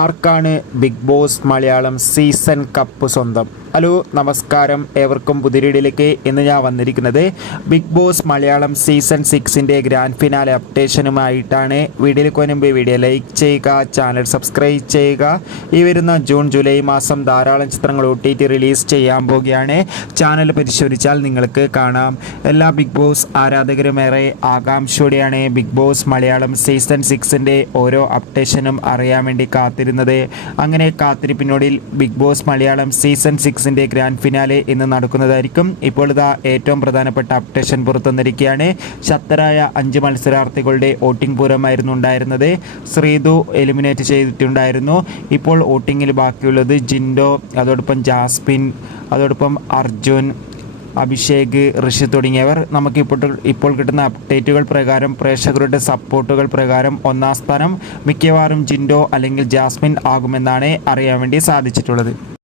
ആർക്കാണ് Big Boss Malayalam season cup സ്വന്തം? Hello നമസ്കാരം, ഏവർക്കും പുതിയൊരിടിലേക്ക് ഇന്ന് ഞാൻ വന്നിരിക്കുന്നത് ബിഗ് ബോസ് മലയാളം സീസൺ 6ൻ്റെ ഗ്രാൻഡ് ഫിനാലെ അപ്ഡേഷനുമായിട്ടാണ്. വീഡിയോയിൽ മുൻപ് വീഡിയോ ലൈക്ക് ചെയ്യുക, ചാനൽ സബ്സ്ക്രൈബ് ചെയ്യുക. ഈ വരുന്ന ജൂൺ ജൂലൈ മാസം ധാരാളം ചിത്രങ്ങൾ OTT റിലീസ് ചെയ്യാൻ പോവുകയാണ്. ചാനൽ പരിശോധിച്ചാൽ നിങ്ങൾക്ക് കാണാം. എല്ലാ ബിഗ് ബോസ് ആരാധകരുമേറെ ആകാംക്ഷയോടെയാണ് ബിഗ് ബോസ് മലയാളം സീസൺ 6ൻ്റെ ഓരോ അപ്ഡേഷനും അറിയാൻ വേണ്ടി കാത്തിരുന്നത്. അങ്ങനെ കാത്തിരിപ്പിനോടിൽ ബിഗ് ബോസ് മലയാളം സീസൺ 6ൻ്റെ ഗ്രാൻഡ് ഫിനാലെ ഇന്ന് നടക്കുന്നതായിരിക്കും. ഇപ്പോൾ ഇതാ ഏറ്റവും പ്രധാനപ്പെട്ട അപ്ഡേഷൻ പുറത്തുവന്നിരിക്കുകയാണ്. ശക്തരായ 5 മത്സരാർത്ഥികളുടെ വോട്ടിംഗ് പൂരമായിരുന്നു ഉണ്ടായിരുന്നത്. ശ്രീതു എലിമിനേറ്റ് ചെയ്തിട്ടുണ്ടായിരുന്നു. ഇപ്പോൾ വോട്ടിങ്ങിൽ ബാക്കിയുള്ളത് ജിൻഡോ, അതോടൊപ്പം ജാസ്മിൻ, അതോടൊപ്പം അർജുൻ, അഭിഷേക്, ഋഷി തുടങ്ങിയവർ. നമുക്ക് ഇപ്പോൾ കിട്ടുന്ന അപ്ഡേറ്റുകൾ പ്രകാരം, പ്രേക്ഷകരുടെ സപ്പോർട്ടുകൾ പ്രകാരം ഒന്നാം സ്ഥാനം മിക്കവാറും ജിൻഡോ അല്ലെങ്കിൽ ജാസ്മിൻ ആകുമെന്നാണ് അറിയാൻ വേണ്ടി സാധിച്ചിട്ടുള്ളത്.